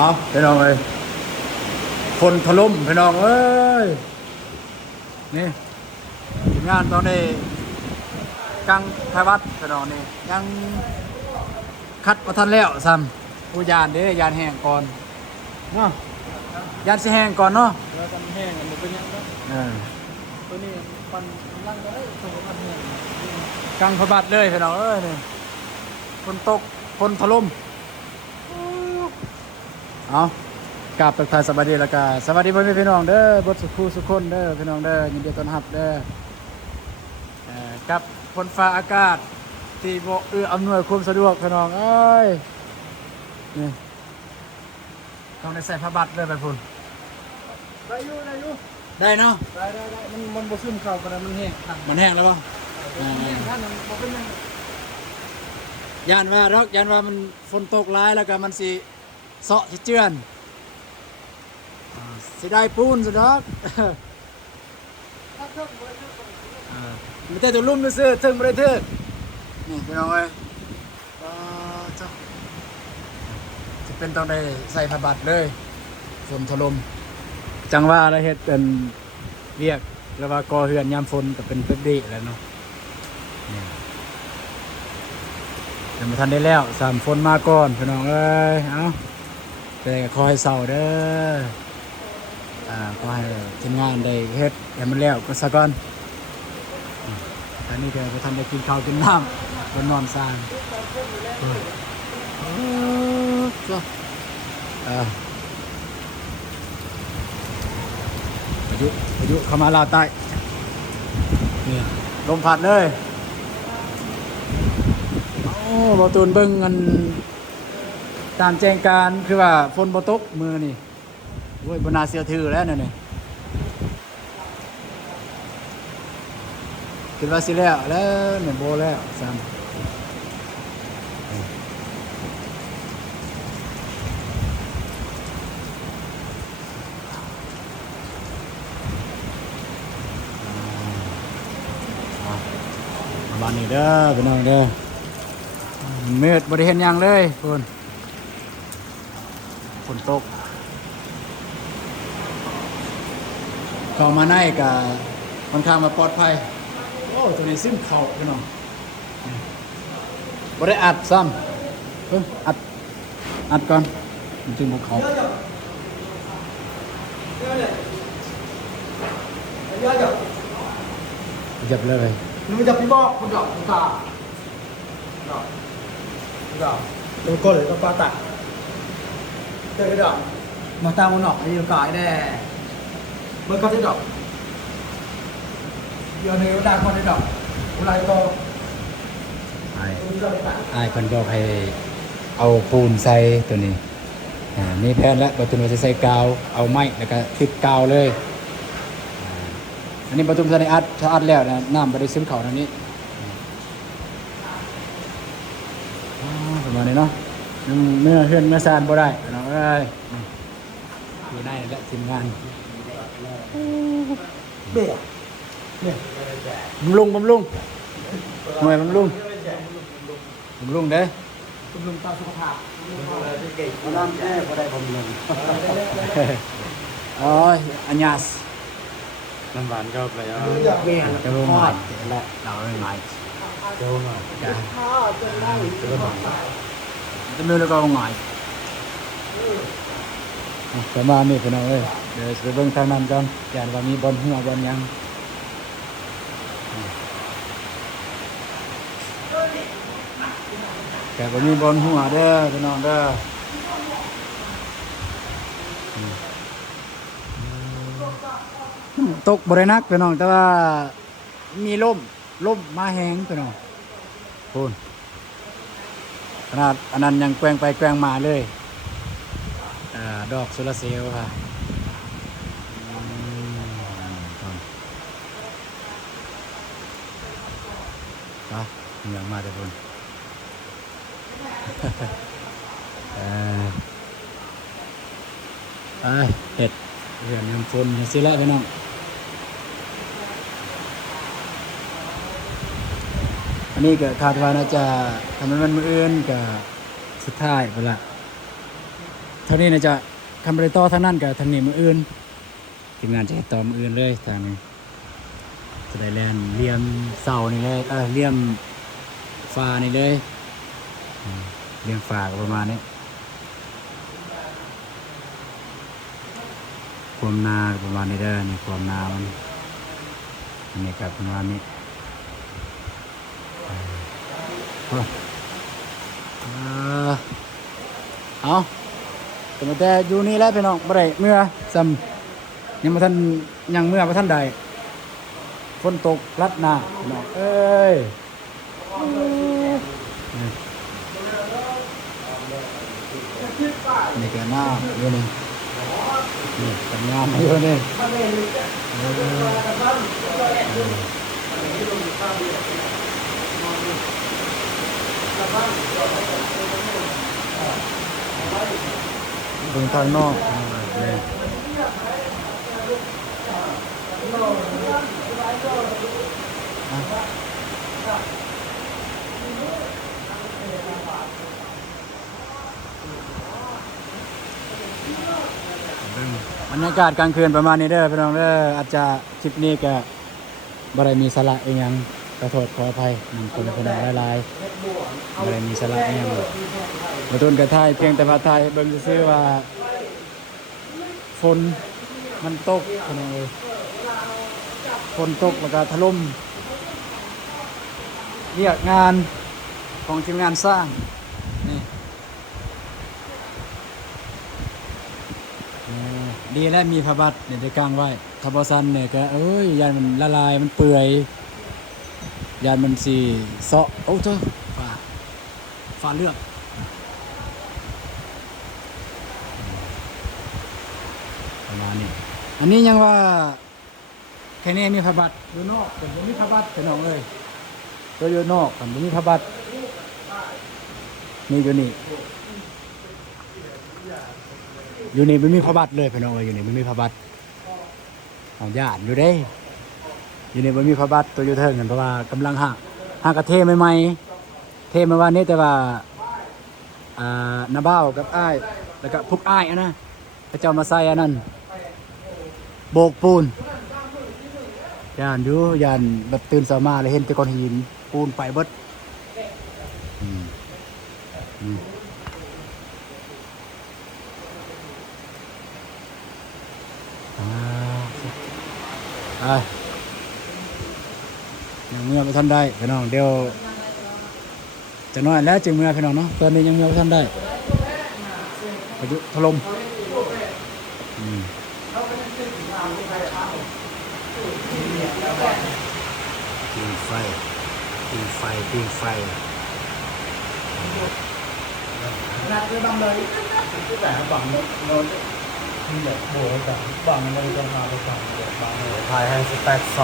เอาพี่น้องเอ้ยคนถล่มพี่น้องเอ้ยนี่ทีมงานตอนนี้กังไทวัดพี่น้องนี่ยังคัดประทันแล้วซ้ำผู้ยานเด้ยานแห้งก่อนเนาะยานสิแห้งก่อนเนาะแล้วกันแห้งมันเป็นยังไงตัวนี้ปันล่างก็ได้ตัวมันแห้งกังพบัดเลยพี่น้องเอ้ยนี่คนตกคนถล่มเอากราบทักทายสวัสดีแล้วก็สวัสดีพ่อแม่พี่น้องเด้อบทสุขสุขคนเด้อพี่น้องเด้อยินดีต้อนรับเด้อกับฝนฟ้าอากาศที่บ่อำนวยความสะดวกพี่น้องเอ้ยนี่ต้องได้ใส่ผ้าบัตรเลยไปพุ่นได้อยู่ได้เนาะได้มันบ่ซึมเข้ากันมันแห้งมันแห้งแล้วป่ะท่านบ่เป็นยังยานว่ามันฝนตกร้ายแล้วก็มันสิเสาะสิเจือนสิได้ปูนสุดอกมีแต่ตัวลุ่มซื้อถึงบ่ได้ถึกนี่พี่น้องเอ้ยจ้าจะเป็นต้องได้ใส่ผ้าบัตรเลยฝนถล่มจังว่าแล้วเฮ็ดเป็นเรียกแล้วว่าก่อเฮือนยามฝนก็เป็นปกติแล้วเนาะยังบ่ทันได้แล้วสามฝนมาก่อนพี่น้องเอ้ยเอ้าแต่ก็ขอให้เศร้าเด้อขอให้ทีมงานได้เฮ็ดให้มันแล้วก็ซะก่อนอันนี้ก็บ่ทันได้กินข้าวกินน้ำบนนอนสร้างพายุเข้ามาลาวใต้นี่ลมพัดเลยโอ้บ่ตูนเบิ่งกันตามแจ้งการคือว่าฝนบ่ตกมือนี่โอ้ยบ่น่าเชื่อถือแล้วนี่คิดว่าสิแล้วเนี่ยบ่แล้วซ้ำบ้านนี้เด้อพี่น้องเด้อมืดบ่ได้เห็นหยังเลยฝนตกเข้ามาในก็ค่อนข้างมาปลอดภัยโอ้ตัวนี้ซิมเข่าพี่น้องบ่ได้อัดซ้ำอัดก่อนมันจึงบ่เข้าหยับเลย มันจะพี่บอกคนดอกคนตาดอกตัวก็เลยก็ปลาตักเจอดอกมาตามมันออกไอ้ยูกายแน่เมื่อเขาได้ดอกเดี๋ยวนี้ได้คนได้ดอกอะไรก็ไอ้คนบอกให้เอาปูนใส่ตัวนี้นี่แพนแล้วบรรทุนจะใส่กาวเอาไม้แล้วก็ติดกาวเลยอันนี้บรรทุนจะได้อัดแล้วนะน้ำไปได้ซึมเข่าทางนี้ประมาณนี้เนาะเมื่อเฮือนเมื่อซานบ่ได้เนาะอยู่ได้แล้วทีมงานเบี้ยเนี่ยบำรุงหน่วยบำรุงเด้บำรุงต่อสุขภาพมาน้ำแค่พอได้บำรุงอ๋ออัญญาสน้ำหวานก็ไปเอาเบี้ย จะรู้ไหมและเราไม่ไหมเจ้าหน่อยจะไม่รู้ก็ง่ายประมาณนี้พี่น้องเอ้ยเดี๋ยวไปเบิ่งทางนั้นกันอย่างว่ามีบอลหัวบอลยังแต่ว่ามีบอลหัวเด้อพี่น้องเด้อตกบรินักพี่น้องแต่ว่ามีลมมาแห้งพี่น้องพูนขนาดอันนั้นยังแกว่งไปแกว่งมาเลยดอกโซลาร์เซลล์ค่ะอย่างมาแต่คนเห็ดเรื่องน้ำฝนสิละพี่น้องอันนี้ก็คาดว่าน่าจะทำให้มันมืออื่นกับสุดท้ายไปละ เท่านี้นะจะคำบริต่อทางนั้นกับทางนี้มืออื่นทีมงานจะเฮ็ดต่อมืออื่นเลยทางนี้จะได้แลนเลี่ยมเสานี่เลยเลี่ยมฟ้านี่เลยเลี่ยมฟ้าก็ประมาณนี้ความนาก็ประมาณนี้เด้อนี่ความนามันอันนี้ก็ประมาณนี้เอาแต่อยู่นี่แล้วพี่น้องบ่ได้เมื่อซ้ำยังบ่ทันยังเมื่อบ่ทันใดฝนตกลัดหน้าพี่น้องเอ้ยนี่ก็หน้าอยู่นี่นี่กันงานอยู่นี่ดูทางนอกนี่บรรยากาศกลางคืนประมาณนี้เด้อพี่น้องเด้ออาจจะคลิปนี้ก็บ่ได้มีสาระอีหยังขอโทษขออภัยคนคนใดหลายๆบ่ได้มีสาระอีหยังบ่ต้นกระทายเพียงแต่ว่าทายเบิ่งซื่อๆว่าฝนมันตกพี่น้องเอ้ยฝนตกแล้วก็ถล่มเรียกงานของทีมงานสร้างนี่ดีแล้วมีผ้าบัตรเนี่ยได้กางไว้ถ้าบ่ซันเนี่ยก็ยานมันละลายมันเปื่อยยานมันสิเซาะโอ้เถอะฟ้าเลือดประมาณนี้อันนี้ยังว่าแค่นี้มีผ้าบัตรอยู่นอกแต่บ่มีผ้าบัตรพี่น้องเอ้ยตัวอยู่นอกแต่บ่มีผ้าบัตรนี่อยู่นี่อยู่นี่ไม่มีผ้าบัตรเลยพี่น้องเอ้ยอยู่นี่ไม่มีผ้าบัตรเอาญาติอยู่เด้อยู่นี่ไม่มีผ้าบัตรตัวอยู่เทิงกันเพราะว่ากำลังหากระเทใหม่ๆเทมาวันนี้แต่ว่าน้าเบ้ากับอ้ายแล้วก็พุกอ้ายนะพระเจ้ามาใส่อันนั้นโบกปูนยานดูยานแบบตื่นสามาเลยเห็นแต่ก้อนหินปูนไปเบิดยังเมื่อไปท่านได้พี่น้องเดี๋ยวจะน้อยแล้วจึงเมื่อพี่น้องเนาะตอนนี้ยังเมื่อไปท่านได้พายุถล่มปิงไฟปิงไฟปิงไฟนัดเรื่องบังเลยแต่บังโน้นที่แบบโบยแต่บังเลยจะมาไปบังเลยถ่ายให้สแต็ก2